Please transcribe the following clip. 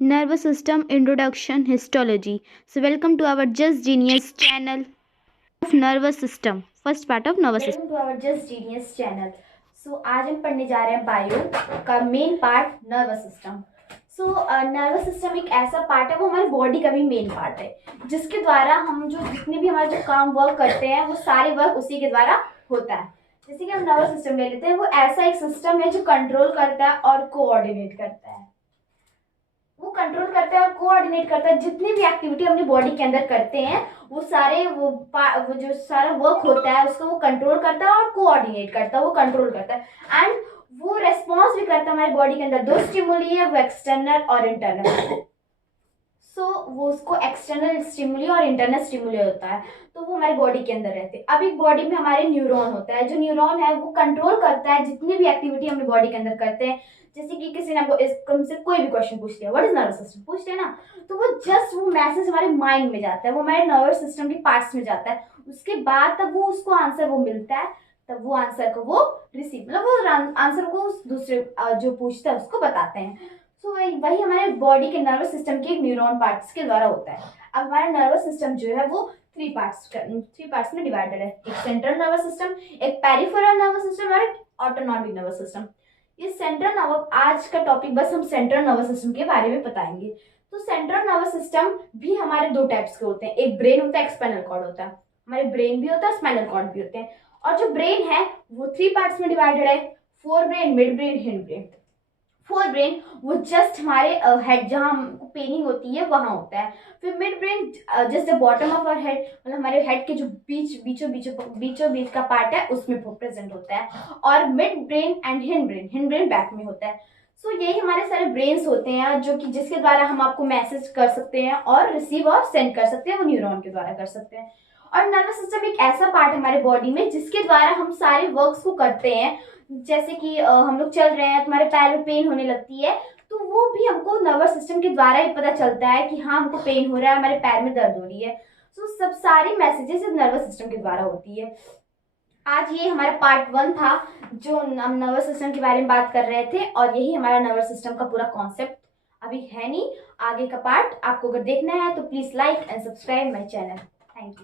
Nervous system introduction histology. So welcome to our Just Genius channel of nervous system. First part of nervous system. Welcome to our just genius channel. आज हम पढ़ने जा रहे हैं bio का main part nervous system. Nervous system एक ऐसा part है, वो हमारी बॉडी का भी मेन पार्ट है, जिसके द्वारा हम जो जितने भी हमारे जो काम वर्क करते हैं वो सारे वर्क उसी के द्वारा होता है। जैसे कि हम नर्वस सिस्टम ले लेते हैं, वो ऐसा एक सिस्टम है जो कंट्रोल करता है और कोऑर्डिनेट करता है। वो कंट्रोल करता है और कोऑर्डिनेट करता है जितनी भी एक्टिविटी अपनी बॉडी के अंदर करते हैं, वो सारे वो जो सारा वर्क होता है उसको वो कंट्रोल करता है और कोऑर्डिनेट करता है, वो कंट्रोल करता है। एंड वो रेस्पॉन्स भी करता है हमारी बॉडी के अंदर। दो स्टिमुली है, वो एक्सटर्नल और इंटरनल। वो उसको एक्सटर्नल स्टिमुली और इंटरनल स्टिमुली होता है, तो वो हमारी बॉडी के अंदर रहते हैं। अब एक बॉडी में हमारे न्यूरॉन होता है, जो न्यूरॉन है वो कंट्रोल करता है जितनी भी एक्टिविटी हम बॉडी के अंदर करते हैं। जैसे कि किसी ने हमसे कोई भी क्वेश्चन पूछ लिया, व्हाट इज नर्वस सिस्टम पूछते हैं ना, तो वो मैसेज हमारे माइंड में जाता है, वो हमारे नर्वस सिस्टम के पार्ट्स में जाता है। उसके बाद तब वो उसको आंसर वो मिलता है, तब वो आंसर को वो रिसीव मतलब वो आंसर को दूसरे जो पूछता है उसको बताते हैं। वही हमारे बॉडी के नर्वस सिस्टम के न्यूरॉन पार्ट्स के द्वारा होता है। अब हमारा नर्वस सिस्टम जो है वो थ्री पार्ट्स में डिवाइडेड है। एक सेंट्रल नर्वस सिस्टम, एक पेरिफेरल नर्वस सिस्टम और एक ऑटोनॉमिक नर्वस सिस्टम। ये सेंट्रल नर्वस, आज का टॉपिक बस हम सेंट्रल नर्वस सिस्टम के बारे में बताएंगे। तो सेंट्रल नर्वस सिस्टम भी हमारे दो टाइप्स के होते हैं, एक ब्रेन होता है, एक स्पाइनल कॉर्ड होता है। हमारे ब्रेन भी होता है, स्पाइनल कॉर्ड भी होते हैं। और जो ब्रेन है वो थ्री पार्ट्स में डिवाइडेड है, fore brain, mid brain, hind brain. Fore brain वो जस्ट हमारे हेड जहाँ हमको पेनिंग होती है वहां होता है। फिर mid brain just the bottom of our head, मतलब हमारे हेड के जो बीचों बीच का पार्ट है उसमें प्रेजेंट होता है। और mid brain and hind brain back में होता है। यही हमारे सारे ब्रेन्स होते हैं जो कि जिसके द्वारा हम आपको मैसेज कर सकते हैं और रिसीव और सेंड कर सकते हैं, वो न्यूरॉन के द्वारा कर सकते हैं। और नर्वस सिस्टम एक ऐसा पार्ट है हमारे बॉडी में जिसके द्वारा हम सारे वर्क्स को करते हैं। जैसे कि हम लोग चल रहे हैं, तुम्हारे पैर में पेन होने लगती है, तो वो भी हमको नर्वस सिस्टम के द्वारा ही पता चलता है कि हाँ हमको पेन हो रहा है, हमारे पैर में दर्द हो रही है। सब सारी मैसेजेस नर्वस सिस्टम के द्वारा होती है। आज ये हमारा पार्ट 1 था, जो हम नर्वस सिस्टम के बारे में बात कर रहे थे, और यही हमारा नर्वस सिस्टम का पूरा कॉन्सेप्ट अभी है नहीं। आगे का पार्ट आपको अगर देखना है तो please like and subscribe my channel. Thank you.